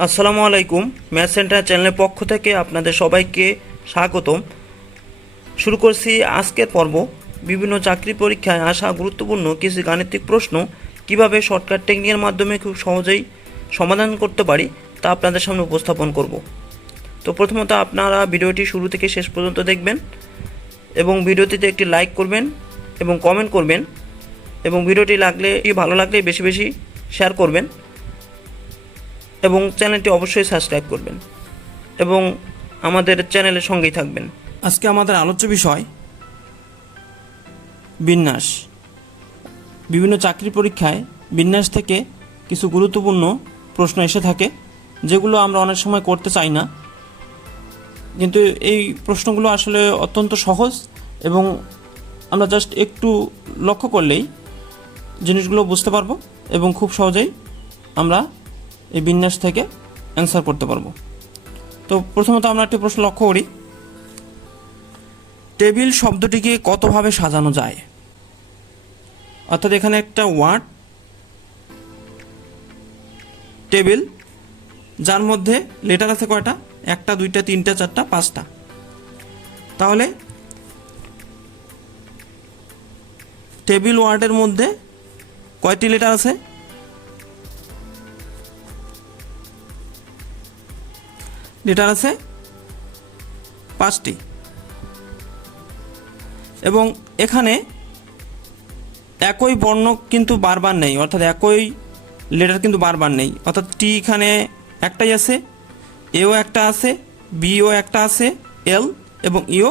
আসসালামু আলাইকুম। Math centre চ্যানেলের পক্ষ থেকে আপনাদের সবাইকে স্বাগতম। শুরু করছি আজকের পর্ব। বিভিন্ন চাকরি পরীক্ষায় আসা গুরুত্বপূর্ণ কিছু গাণিতিক প্রশ্ন কীভাবে শর্টকাট টেকনিকের মাধ্যমে খুব সহজেই সমাধান করতে পারি তা আপনাদের সামনে উপস্থাপন করব। তো প্রথমত আপনারা ভিডিওটি শুরু থেকে শেষ পর্যন্ত দেখবেন এবং ভিডিওটিতে একটি লাইক করবেন এবং কমেন্ট করবেন এবং ভিডিওটি লাগলে, ভালো লাগলে বেশি বেশি শেয়ার করবেন। এবং চ্যানেলটি অবশ্যই সাবস্ক্রাইব করবেন। এবং আমাদের চ্যানেলের সঙ্গেই থাকবেন। আজকে আমাদের আলোচ্য বিষয়, বিন্যাস। বিভিন্ন চাকরি পরীক্ষায় বিন্যাস থেকে কিছু গুরুত্বপূর্ণ প্রশ্ন এসে থাকে, যেগুলো আমরা অনেক সময় করতে চাই না। কিন্তু এই প্রশ্নগুলো আসলে অত্যন্ত সহজ এবং আমরা জাস্ট একটু লক্ষ্য করলেই জিনিসগুলো বুঝতে পারব এবং খুব সহজেই আমরা এই বিন্যাস থেকে অ্যান্সার করতে পারব। তো প্রথমত আমরা একটি প্রশ্ন লক্ষ্য করি। টেবিল শব্দটিকে কতভাবে সাজানো যায়? অর্থাৎ এখানে একটা ওয়ার্ড টেবিল যার মধ্যে লেটার আছে কয়টা? একটা, দুইটা, তিনটা, চারটা, পাঁচটা। তাহলে টেবিল ওয়ার্ডের মধ্যে কয়টি লেটার আছে? লেটার আছে? পাঁচটি। এবং এখানে একই বর্ণ কিন্তু বারবার নেই, অর্থাৎ একই লেটার কিন্তু বারবার নেই। অর্থাৎ টি এখানে একটাই আছে, এও একটা আছে, বিও একটা আছে, এল এবং ইও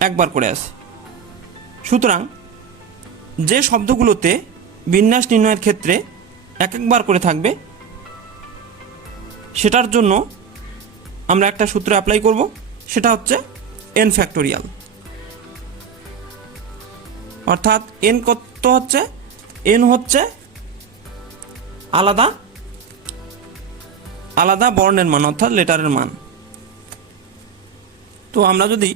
একবার করে আছে। সুতরাং যে শব্দগুলোতে বিন্যাস নির্ণয়ের ক্ষেত্রে এক একবার করে থাকবে, সেটার জন্য আমরা একটা সূত্র অ্যাপ্লাই করব, সেটা হচ্ছে এন ফ্যাক্টোরিয়াল অর্থাৎ এন কত হচ্ছে? এন হচ্ছে আলাদা আলাদা বর্ণের মান, অর্থাৎ লেটারের মান। তো আমরা যদি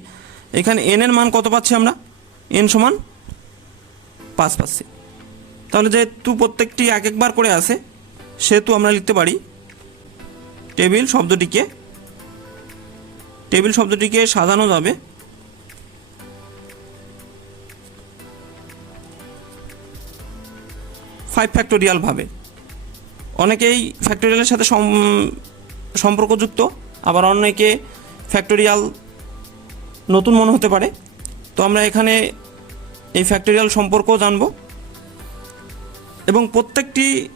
এখানে এন এর মান কত পাচ্ছি আমরা? এন সমান পাঁচ পাচ্ছি। তাহলে যেহেতু প্রত্যেকটি এক একবার করে আসে, সেহেতু আমরা লিখতে পারি টেবিল শব্দটিকে টেবিল শব্দটিকে সাজানো যাবে। ফাইভ ফ্যাক্টোরিয়ালভাবে অনেকেই ফ্যাক্টোরিয়ালের সাথে সম- সম্পর্কযুক্ত, আবার অনেকে ফ্যাক্টোরিয়াল নতুন মনে হতে পারে। তো আমরা এখানে এই ফ্যাক্টোরিয়াল সম্পর্কও জানব। এবং প্রত্যেকটি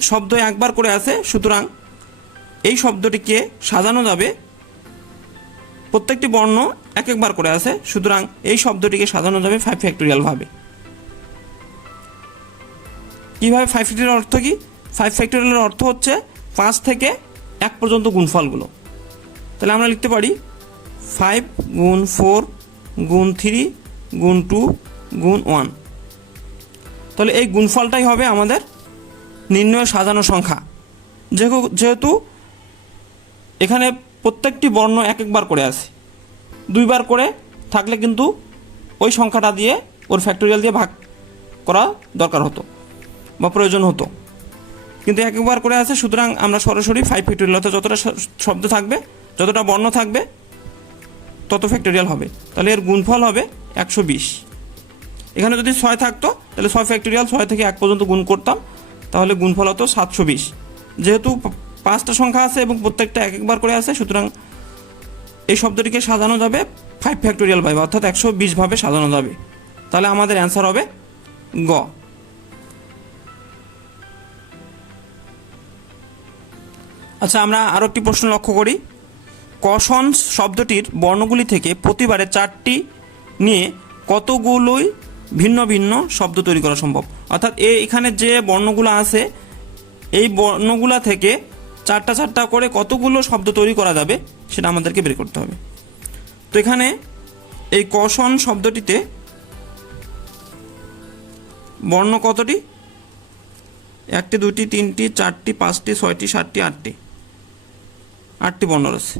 শব্দ একবার করে আছে সুতরাং এই শব্দটিকে সাজানো যাবে। প্রত্যেকটি বর্ণ এক একবার করে আছে, সুতরাং এই শব্দটিকে সাজানো যাবে ফাইভ ফ্যাক্টোরিয়ালভাবে কীভাবে ফাইভ ফ্যাক্টোরিয়াল অর্থ কি? ফাইভ ফ্যাক্টোরিয়ালের অর্থ হচ্ছে পাঁচ থেকে এক পর্যন্ত গুণফলগুলো। তাহলে আমরা লিখতে পারি ফাইভ গুণ ফোর গুণ থ্রি গুণ টু গুণ ওয়ান তাহলে এই গুণফলটাই হবে আমাদের নির্ণয় সাজানো সংখ্যা। যেহেতু যেহেতু এখানে প্রত্যেকটি বর্ণ এক একবার করে আছে। দুইবার করে থাকলে কিন্তু ওই সংখ্যাটা দিয়ে ওর ফ্যাক্টোরিয়াল দিয়ে ভাগ করা দরকার হতো বা প্রয়োজন হতো। কিন্তু এক একবার করে আছে, সুতরাং আমরা সরাসরি ফাইভ ফ্যাক্টোরিয়াল অর্থাৎ যতটা শব্দ থাকবে, যতটা বর্ণ থাকবে, তত ফ্যাক্টোরিয়াল হবে। তাহলে এর গুণফল হবে একশো বিশ। এখানে যদি ছয় থাকতো, তাহলে ছয় ফ্যাক্টোরিয়াল ছয় থেকে এক পর্যন্ত গুণ করতাম, তাহলে গুণফল হতো সাতশো বিশ। যেহেতু পাঁচটা সংখ্যা আছে এবং প্রত্যেকটা এক একবার করে আছে, সুতরাং এই শব্দটিকে সাজানো যাবে ফাইভ ফ্যাক্টোরিয়াল ভাবে, অর্থাৎ একশো বিশ ভাবে সাজানো যাবে। তাহলে আমাদের অ্যান্সার হবে গ। আচ্ছা আমরা আরও একটি প্রশ্ন লক্ষ্য করি। কশন শব্দটির বর্ণগুলি থেকে প্রতিবারে চারটি নিয়ে কতগুলোই ভিন্ন ভিন্ন শব্দ তৈরি করা সম্ভব? অর্থাৎ এখানে যে বর্ণগুলো আছে, এই বর্ণগুলা থেকে চারটা চারটা করে কতগুলো শব্দ তৈরি করা যাবে সেটা আমাদেরকে বের করতে হবে। তো এখানে এই কশন শব্দটিতে বর্ণ কতটি? একটি দুটি তিনটি, চারটি, পাঁচটি, ছয়টি, সাতটি, আটটি। আটটি বর্ণ রয়েছে।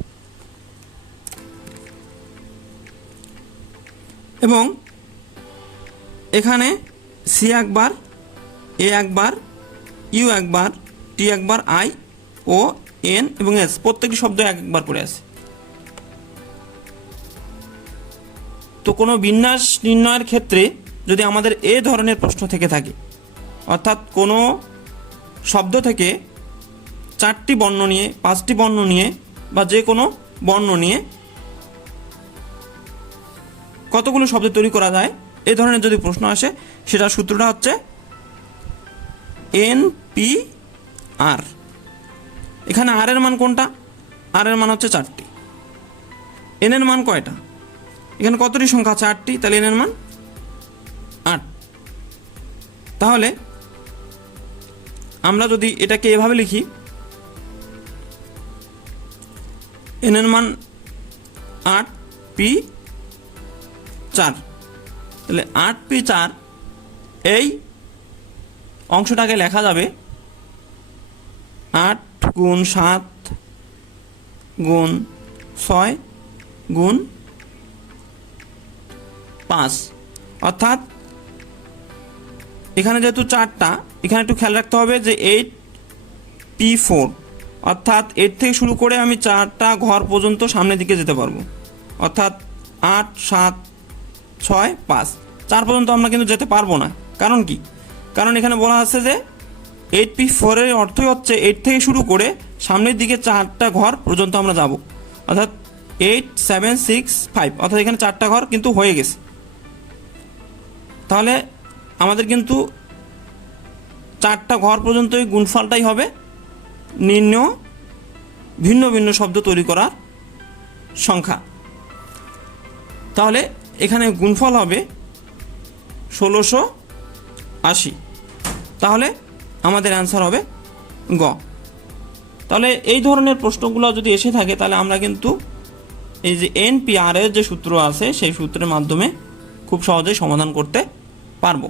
এবং এখানে সি একবার, এ একবার, ইউ একবার, টি একবার, আই ও, এন এবং এস। প্রত্যেকটি শব্দ একবার করে আছে। তো কোনো বিন্যাস নির্ণয়ের ক্ষেত্রে যদি আমাদের এ ধরনের প্রশ্ন থেকে থাকে, অর্থাৎ কোনো শব্দ থেকে চারটি বর্ণ নিয়ে, পাঁচটি বর্ণ নিয়ে বা যে কোনো বর্ণ নিয়ে কতগুলো শব্দ তৈরি করা যায়, এ ধরনের যদি প্রশ্ন আসে সেটা সূত্রটা হচ্ছে এন, পি, আর। এখানে আর এর মান কোনটা? আর এর মান হচ্ছে চারটি। এন এর মান কয়টা? এখানে কতটি সংখ্যা আছে? আটটি। তাহলে এন এর মান আট। তাহলে আমরা যদি এটাকে এভাবে লিখি এন এর মান আট পি চার। তাহলে আট পি চার, এই অংশটাকে লেখা যাবে আট গুণ সাত গুণ ছয় গুণ পাঁচ। অর্থাৎ এখানে যেহেতু চারটা, এখানে একটু খেয়াল রাখতে হবে যে এইট পি ফোর অর্থাৎ এর থেকে শুরু করে আমি চারটা ঘর পর্যন্ত সামনের দিকে যেতে পারব। অর্থাৎ আট, সাত, ছয়, পাঁচ। চার পর্যন্ত আমরা কিন্তু যেতে পারব না। কারণ কি? কারণ এখানে বলা আছে যে এইট পি ফোরের অর্থই হচ্ছে এইট থেকে শুরু করে সামনের দিকে চারটা ঘর পর্যন্ত আমরা যাব। অর্থাৎ এইট সেভেন সিক্স ফাইভ অর্থাৎ এখানে চারটা ঘর কিন্তু হয়ে গেছে। তাহলে আমাদের কিন্তু চারটা ঘর পর্যন্ত এই গুণফলটাই হবে। নিম্ন, ভিন্ন ভিন্ন শব্দ তৈরি করার সংখ্যা। তাহলে এখানে গুণফল হবে ষোলোশো আশি। তাহলে আমাদের অ্যান্সার হবে গ। তাহলে এই ধরনের প্রশ্নগুলো যদি এসে থাকে, তাহলে আমরা কিন্তু এই যে এনপিআর এর যে সূত্র আছে, সেই সূত্রের মাধ্যমে খুব সহজেই সমাধান করতে পারব।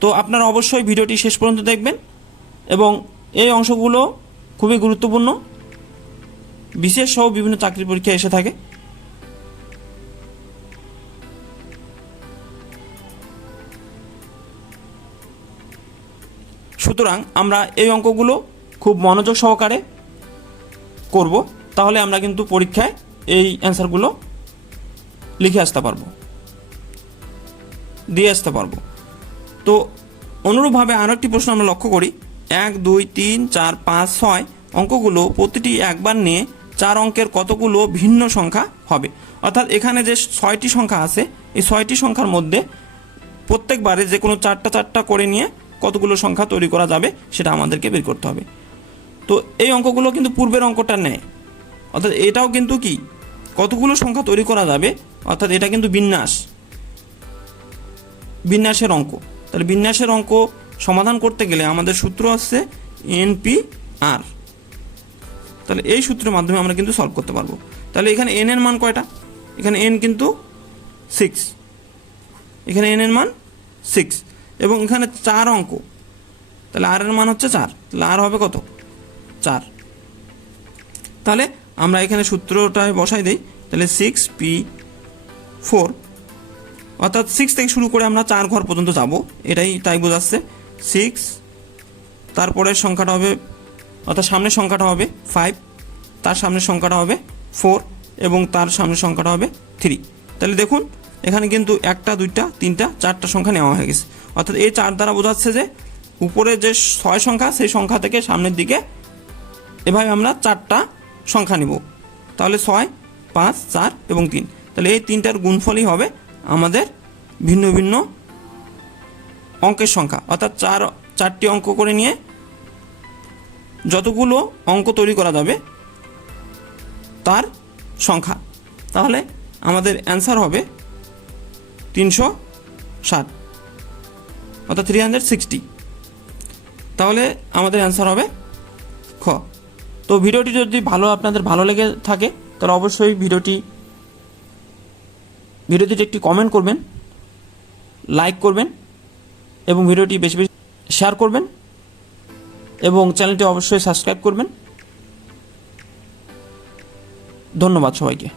তো আপনারা অবশ্যই ভিডিওটি শেষ পর্যন্ত দেখবেন এবং এই অংশগুলো খুবই গুরুত্বপূর্ণ। বিশেষ সহ বিভিন্ন চাকরি পরীক্ষা এসে থাকে। সুতরাং আমরা এই অঙ্কগুলো খুব মনোযোগ সহকারে করব, তাহলে আমরা কিন্তু পরীক্ষায় এই অ্যান্সারগুলো লিখে আসতে পারব। দিয়ে আসতে পারব। তো অনুরূপভাবে আরও একটি প্রশ্ন আমরা লক্ষ্য করি। এক, দুই, তিন, চার, পাঁচ, ছয় অঙ্কগুলো প্রতিটি একবার নিয়ে চার অঙ্কের কতগুলো ভিন্ন সংখ্যা হবে। অর্থাৎ এখানে যে ছয়টি সংখ্যা আছে, এই ছয়টি সংখ্যার মধ্যে প্রত্যেকবারে যে কোনো চারটা চারটা করে নিয়ে কতগুলো সংখ্যা তৈরি করা যাবে সেটা আমাদেরকে বের করতে হবে। তো এই অঙ্কগুলো কিন্তু পূর্বের অঙ্কটা নেয়। অর্থাৎ এটাও কিন্তু কি? কতগুলো সংখ্যা তৈরি করা যাবে? অর্থাৎ এটা কিন্তু বিন্যাস। বিন্যাসের অঙ্ক। তাহলে বিন্যাসের অঙ্ক সমাধান করতে গেলে আমাদের সূত্র হচ্ছে এনপি আর তাহলে এই সূত্রের মাধ্যমে আমরা কিন্তু সলভ করতে পারব। তাহলে এখানে এন এর মান কয়টা? এখানে এন কিন্তু সিক্স এখানে এন এর মান সিক্স এবং এখানে চার অঙ্ক। তাহলে আর এর মান হচ্ছে চার। তাহলে আর হবে কত? চার। তাহলে আমরা এখানে সূত্রটায় বসাই দিই। তাহলে সিক্স পি ফোর অর্থাৎ সিক্স থেকে শুরু করে আমরা চার ঘর পর্যন্ত যাব। এটাই তাই বোঝাচ্ছে। সিক্স তারপরের সংখ্যাটা হবে, অর্থাৎ সামনের সংখ্যাটা হবে ফাইভ তার সামনের সংখ্যাটা হবে ফোর এবং তার সামনের সংখ্যাটা হবে থ্রি তাহলে দেখুন, এখানে কিন্তু একটা, দুইটা, তিনটা, চারটা সংখ্যা নেওয়া হয়ে গেছে। অর্থাৎ এই চার দ্বারা বোঝাচ্ছে যে উপরে যে ছয় সংখ্যা, সেই সংখ্যা থেকে সামনের দিকে এভাবে আমরা চারটা সংখ্যা নিব। তাহলে ছয়, পাঁচ, চার এবং তিন। তাহলে এই তিনটার গুণফলই হবে আমাদের ভিন্ন ভিন্ন অঙ্কের সংখ্যা। অর্থাৎ চার, চারটি অঙ্ক করে নিয়ে যতগুলো অঙ্ক তৈরি করা যাবে তার সংখ্যা। তাহলে আমাদের অ্যান্সার হবে তিনশো ষাট। অর্থাৎ থ্রি হান্ড্রেড সিক্সটি তাহলে আমাদের অ্যান্সার হবে খ। তো ভিডিওটি যদি ভালো আপনাদের ভালো লেগে থাকে, তাহলে অবশ্যই ভিডিওটি ভিডিওটিতে একটি কমেন্ট করবেন লাইক করবেন, এবং ভিডিওটি বেশি বেশি শেয়ার করবেন, এবং চ্যানেলটি অবশ্যই সাবস্ক্রাইব করবেন। ধন্যবাদ সবাইকে।